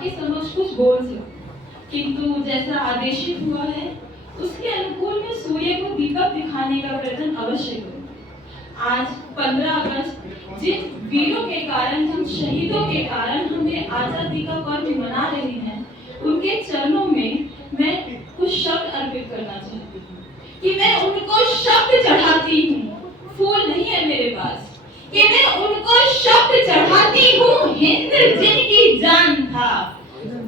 आपके समक्ष कुछ बोल सकूं, किंतु जैसा आदेशित हुआ है उसके अनुकूल में सूर्य को दीपक दिखाने का प्रयत्न अवश्य करूं। आज 15 अगस्त जिन वीरों के कारण, जिन शहीदों के कारण हमें आजादी का पर्व मना रहे हैं, उनके चरणों में मैं कुछ शब्द अर्पित करना चाहती हूँ कि मैं उनको शब्द चढ़ाती हूँ, फूल नहीं है मेरे पास, कि मैं उनको शब्द चढ़ाती हूँ। हिंद जिनकी जान था,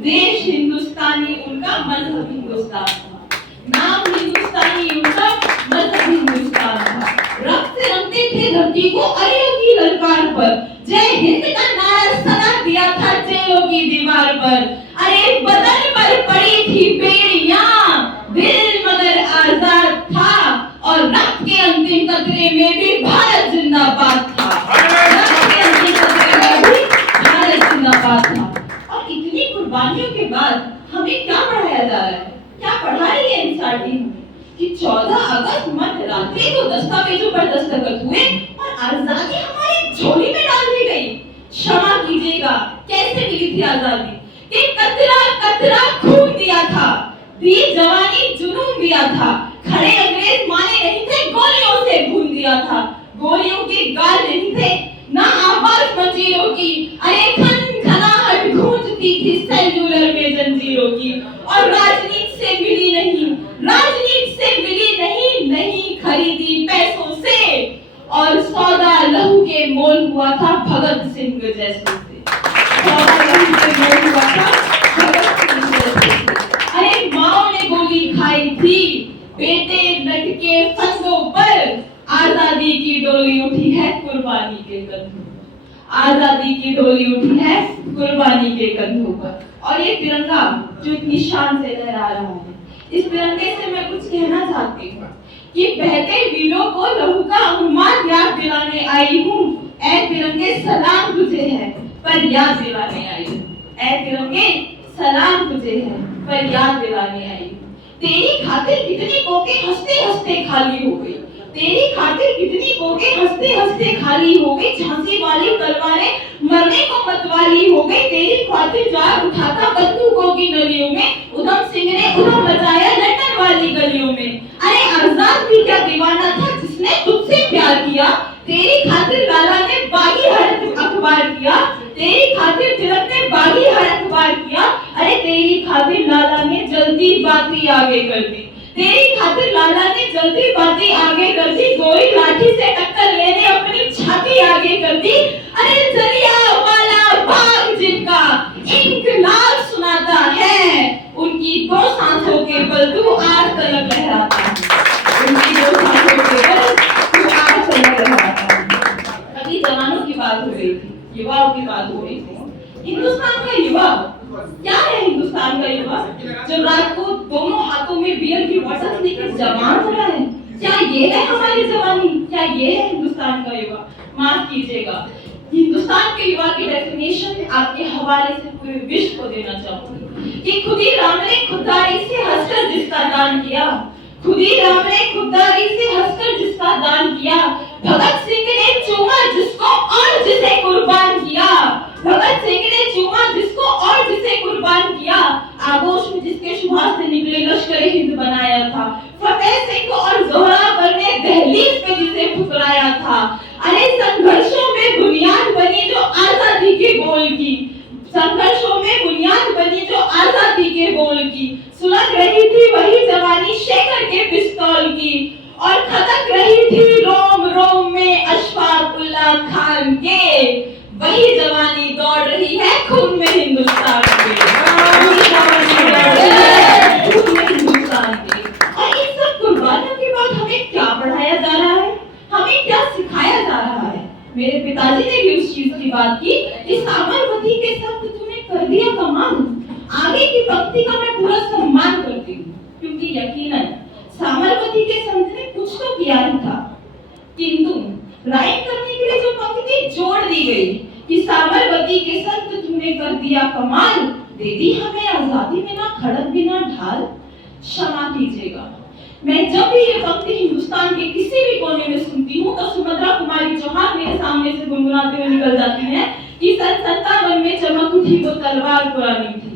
देश हिंदुस्तानी उनका, मजहब हिंदुस्तान था, नाम हिंदुस्तानी उनका, मजहब हिंदुस्तान था। रक्त से रंगते थे धरती को अरियों की ललकार पर, जय हिंद का नारा सदा दिया था जेलों की दीवार पर। अरे बदन पर पड़ी थी बेड़ियां, दिल मगर आजाद था, और रक्त के अंतिम कतरे में भी भारत जिंदाबाद था, रक्त के अंतिम कतरे में भी भारत जिंदाबाद था। और इतनी कुर्बानियों के बाद हमें क्या पढ़ाया जा रहा है, क्या पढ़ा रही है एनसीईआरटी हमें कि 14 अगस्त मध्य रात्रि को दस्तावेजों पर दस्तखत हुए और आजादी हमारी झोली में डाल दी गई। क्षमा कीजिएगा, कैसे मिली थी आजादी? कि कतरा कतरा खून दिया था, दी जवानी जुनून दिया था, खड़े अंग्रेज माने नहीं थे, गोलियों से भून दिया था, गोलियों के गाल नहीं थे, ना आवाज मंजीरों की, अरे खनखनाहट गूंजती थी सेल्यूलर में जंजीरों की। और राजनीति से मिली नहीं, राजनीति से मिली नहीं, नहीं खरीदी पैसों से, और सौदा लहू के मोल हुआ था भगत सिंह जैसों से, सौदा लहू के मोल हुआ था भगत सिंह जैसों से। अरे माओ ने गोली खाई थी, बेटे लटके फंदों पर, आजादी की डोली उठी है कुर्बानी के कंधों पर, आजादी की डोली उठी है कुर्बानी के कंधों पर। और ये तिरंगा जो इतनी शान से लहरा रहा है, इस तिरंगे से मैं कुछ कहना चाहती हूँ कि बहते वीरों को लहू का अभिमान याद दिलाने आई हूँ। ऐ तिरंगे सलाम तुझे है पर याद दिलाने आई हूँ, ऐ तिरंगे सलाम तुझे है पर याद दिलाने आई हूँ। तेरी खातिर कितनी कोके हंसते हंसते खाली हो गई, तेरी खातिर कितनी कोके हंसते हंसते खाली हो गई, झांसी वाली तलवारें मरने को मतवाली हो गई, तेरी खातिर जाग उठाता बंदूकों की नलियों में, उधम सिंह ने उधम मचाया लंदन वाली गलियों में। अरे आजाद भी क्या दीवाना था जिसने तुझसे प्यार किया, तेरी खातिर लाला ने बागी हरत अखबार किया, तेरी खातिर तिलक ने बागी हरत अखबार किया, अरे तेरी खातिर लाला ने जल्दी बातें आगे कर दी, तेरी खातिर लाला ने जल्दी बातें आगे कर दी, गोली लाठी से टक्कर लेने अपनी छाती आगे कर दी। अरे जलियांवाला बाग जिनका इंकलाब सुनाता है, उनकी दो सांसों के बल तू आज तलक लहराता है, उनकी दो सांसों के बल तू आज तलक लहराता है। अभी जवानों की बात हो रही थी, युवाओं की बात हो रही थी। हिंदुस्तान का युवा क्या है? हिंदुस्तान का युवा जो रात को दोनों हाथों में बियर की बॉटल लेकर जवान हो रहा है, क्या ये है हमारी जवानी? क्या ये है हिंदुस्तान का युवा? माफ कीजिएगा, हिंदुस्तान के युवा की डेफिनेशन आपके हवाले से पूरे विश्व को देना चाहूंगी कि खुदीराम ने खुददारी से हंसकर जिसका दान किया, खुदीराम ने खुददारी से हंसकर जिसका दान किया, भगत सिंह ने चूमा जिसको और जिसे कुर्बान किया, भगत सिंह ने चूमा जिसको और जिसे कुर्बान किया, आगोश में जिसके सुभाष से निकले लश्कर हिंद बनाया था, फतेह सिंह को और जोरावर ने दहलीज पे जिसे ठुकराया था। अरे संघर्षों में बुनियाद बनी जो आजादी के बोल की, संघर्षों में बुनियाद बनी जो आजादी के बोल की, सुलग रही थी वही जवानी शेखर के पिस्तौल की, और खदक रही थी रोम रोम में अशफाक उल्लाह खान के, वही जवानी दौड़ रही है खून में हिंदुस्तान के, वही जवानी दौड़ रही है खून में हिंदुस्तान के। और इन सब कुर्बानियों के बाद हमें क्या पढ़ाया जा रहा है, हमें क्या सिखाया जा रहा है? मेरे पिताजी ने भी उस चीज की बात की कि साबरमती के शब्द तूने कर दिया कमाल। आगे की पंक्ति का मैं पूरा सम्मान करती हूँ, क्योंकि यकीनन साबरमती के संत ने कुछ तो किया ही था, किंतु राइम करने के लिए जो पंक्ति जोड़ दी गई कि साबरमती के संत तूने कर दिया कमाल, दे दी हमें आजादी बिना खड़क बिना ढाल। क्षमा कीजिएगा, मैं जब भी ये पंक्ति हिंदुस्तान के किसी भी कोने में सुनती हूँ तो सुभद्रा कुमारी चौहान मेरे सामने से गुनगुनाते हुए निकल जाती हैं कि सन 57 में चमक उठी वो तलवार पुरानी थी।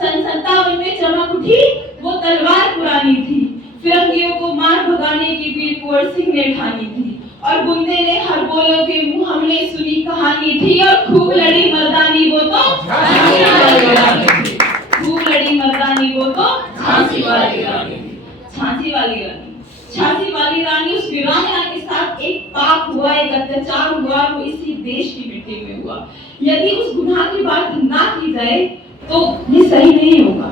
सन 57 में चमक उठी वो तलवार पुरानी थी। फिरंगियों को मार भगाने की वीर कुंवर सिंह ने ठानी थी। और बुंदे ने हर बोलों के मुंह हमने सुनी कहानी थी। और खूब लड़ी मर्दानी वो तो झांसी वाली रानी थी। खूब लड़ी मर्दानी वो तो झांसी वाली रानी थी। झांसी वाली रानी, झांसी वाली रानी उस वीरांगना के साथ एक पाप हुआ, एक अत्याचार हुआ, वो इसी देश की मिट्टी में हुआ। यदि उस गुनाह की बात ना की जाए तो ये सही नहीं होगा।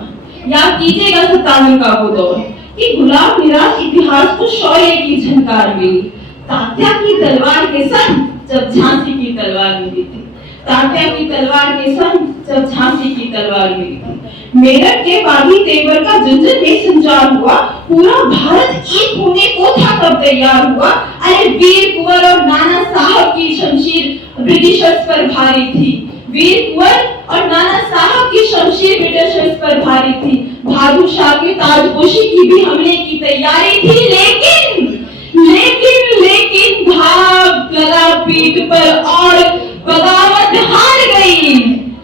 याद कीजिएगा 57 का वो दौर कि गुलाम निराश इतिहास को शौर्य की झनकार मिली। तात्या की तलवार के संग जब झांसी की तलवार मिली थी। तात्या की तलवार के संग जब झांसी की तलवार मिली थी। मेरठ के बागी तेवर का झंझट में संचार हुआ। पूरा भारत एक होने को था कब तैयार हुआ। अरे वीर कुंवर और नाना साहब की शमशीर ब्रिटिशर्स पर भारी थी। वीर कुंवर और नाना साहब की शमशीर ब्रिटिशर्स पर भारी थी। बहादुर शाह की ताजपोशी की भी हमले की तैयारी थी। लेकिन लेकिन लेकिन घाव लगा पीठ पर और बगावत हार गई।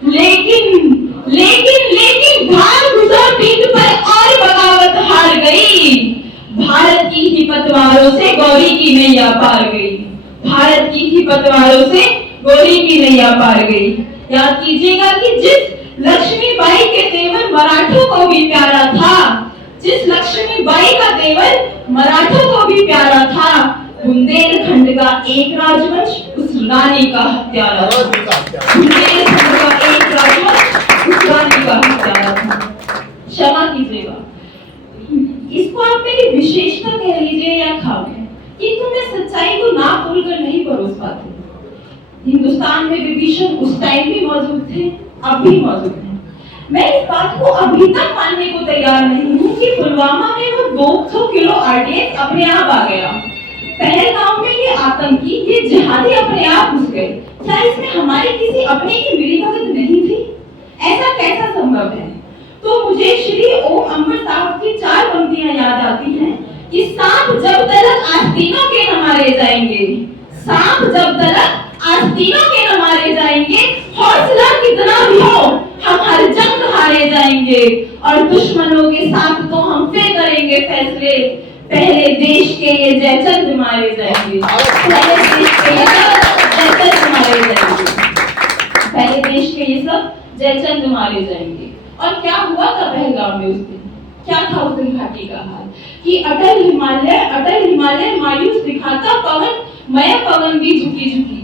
लेकिन लेकिन लेकिन घाव घुसा पीठ पर और बगावत हार गई। भारत की ही पतवारों से गौरी की नैया पार गई। भारत की ही पतवारों से गौरी की नैया पार गई। याद कीजिएगा कि जिस लक्ष्मीबाई के तेवर मराठों को भी प्यारा था, जिस लक्ष्मीबाई का तेवर मराठों को भी प्यारा था, बुंदेलखंड का एक राजवंश उस रानी का हत्यारा था। बुंदेलखंड का एक राजवंश उस रानी का हत्यारा था। क्षमा कीजिएगा, इसको आप मेरी विशेषता कह लीजिए या खामियां, किंतु मैं सच्चाई को ना भूलकर नहीं परोस पाती। हिंदुस्तान में विभीषण उस टाइम भी मौजूद थे, अब भी मौजूद हैं। मैं इस बात को अभी तक मानने को तैयार नहीं हूँ कि पुलवामा में वो 200 किलो आरडीएक्स अपने आप आ गया। पहलगाम में ये आतंकी, ये जिहादी अपने आप घुस गए। क्या इसमें हमारे किसी अपने की मिलीभगत नहीं थी? ऐसा कैसा संभव है? तो मुझे श्री ओम अंबर साहब की 4 पंक्तियां याद आती हैं कि सांप जब तलक आस्तीनों के न मारे जाएंगे, सांप जब तलक आस्तीनों के न मारे जाएंगे, हौसला कितना भी हो हम हर जंग हारे जाएंगे। और दुश्मनों के साथ तो हम फिर करेंगे फैसले, पहले देश के ये जयचंद मारे जाएंगे। पहले देश के ये सब जयचंद मारे जाएंगे। पहले देश के ये सब जयचंद मारे जाएंगे। और क्या हुआ था पहलगाम में उस दिन? क्या था उस दिन घाटी का हाल कि अटल हिमालय मायूस दिखाता पवन, मैं पवन भी झुकी झुकी थी।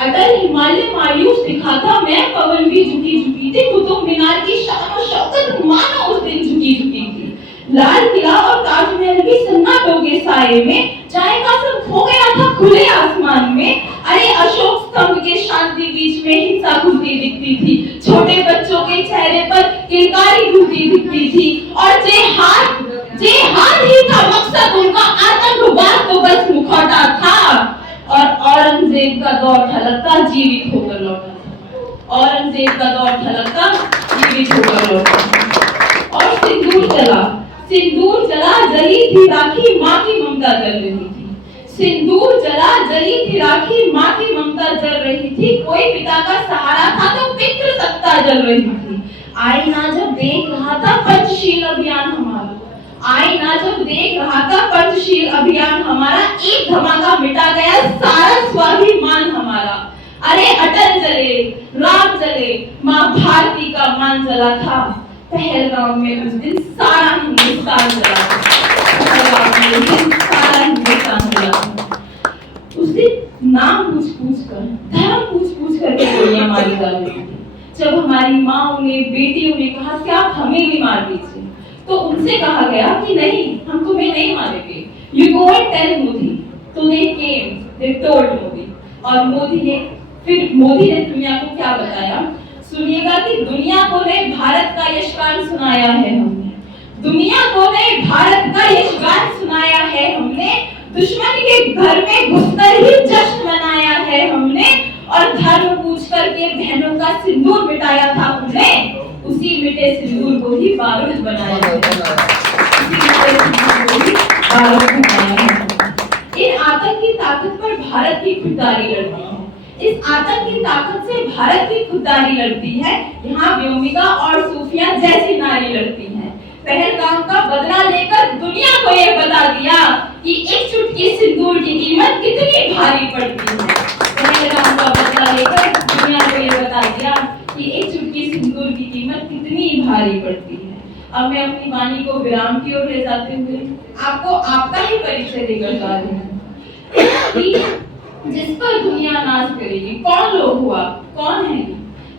अटल हिमालय मायूस दिखाता, मैं पवन भी झुकी झुकी थी। कुतुब मीनार की शान और शौकत मानो उस दिन झुकी झुकी थी। लाल किला और ताजमहल भी सन्नाटों के साए में, चाय का सब खो गया था खुले आसमान में। अरे अशोक स्तंभ के शांति बीच में हिंसा घुलती दिखती थी। छोटे बच्चों के चेहरे पर किलकारी घुलती दिखती थी। और जेहाद ही था मकसद उनका, आतंकवाद तो बस मुखौटा था। और औरंगजेब का दौर ढलकता जीवित होकर लौटा था। औरंगजेब का दौर ढलकता जीवित होकर लौटा था। और सिंदूर जला जली थी राखी, माँ की ममता जल रही थी। सिंदूर जला जली थी राखी, माँ की ममता जल रही थी। कोई पिता का सहारा था तो पितृ सत्ता जल रही थी। आईना जब देख रहा था पंचशील अभियान हमारा, आईना जब देख रहा था पंचशील अभियान हमारा, एक धमाका मिटा गया सारा स्वाभिमान हमारा। अरे अटल जले, राम जले, माँ भारती का मान जला था। पहलगाम में उस दिन सारा हिंदुस्तान जला था। पहलगाम में उस दिन सारा हिंदुस्तान जला था। उस दिन नाम पूछ कर, धर्म पूछ कर के गोलियां मारी जा रही थी। जब हमारी माँ ने, बेटियों ने कहा कि आप हमें भी मार दीजिए, तो उनसे कहा गया कि नहीं, हम तुम्हें नहीं मारेंगे। You go and tell Modi. तो they came, they told Modi. और मोदी ने दुनिया को क्या बताया? सुनिएगा कि दुनिया को ने भारत का यशगान सुनाया है हमने। दुनिया को ने भारत का यशगान सुनाया है हमने। दुश्मन के घर में घुसकर ही जश्न मनाया है हमने। और धर्म पूछ कर के बहनों का सिंदूर मिटाया था हमने। उसी मिटे सिंदूर को ही बारूद बनाया है। इन आतंकी ताकत पर भारत की खुददारी लड़ती है। इस आतंकी ताकत से भारत की खुददारी लड़ती है। यहाँ व्योमिका और सूफिया जैसी नारी लड़ती हैं। पहलगाम का बदला लेकर दुनिया को ये बता दिया कि एक चुटकी सिंदूर की कीमत कितनी भारी पड़ती है। पहलगाम का बदला लेकर दुनिया को ये बता दिया कि एक चुटकी सिंदूर की कीमत कितनी भारी पड़ती है। अब मैं अपनी वाणी को विराम की ओर ले जाते हुए आपको आपका ही परिचय देकर जा रही हूँ। जिस पर दुनिया नाज करेगी, कौन लोग हुआ, कौन है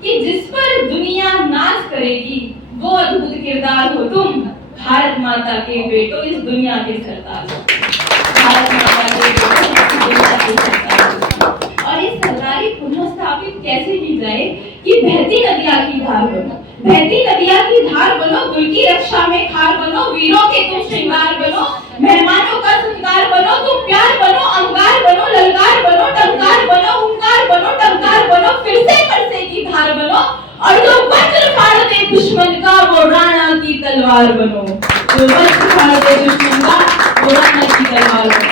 कि जिस पर दुनिया नाज करेगी वो अद्भुत किरदार हो तुम, भारत माता के बेटो इस दुनिया के सरताज हो। भारत माता के बेटो इस दुनिया के सरताज हो। और ये सरदारी पुनः स्थापित कैसे की जाए कि बहती नदिया की धार बनो, बहती नदिया की धार बनो, कुल की रक्षा में खार बनो, वीरों के तुम श्रृंगार बनो, मेहमानों का सत्कार बनो, तुम प्यार बनो, अंगार बनो, ललकार बनो, टंकार बनो, हुंकार बनो, टंकार बनो, फिर से परसे की धार बनो, और जो वज्र फाड़ दे दुश्मन का वो राणा की तलवार बनो। जो वज्र फाड़ दे दुश्मन का वो राणा की तलवार बनो।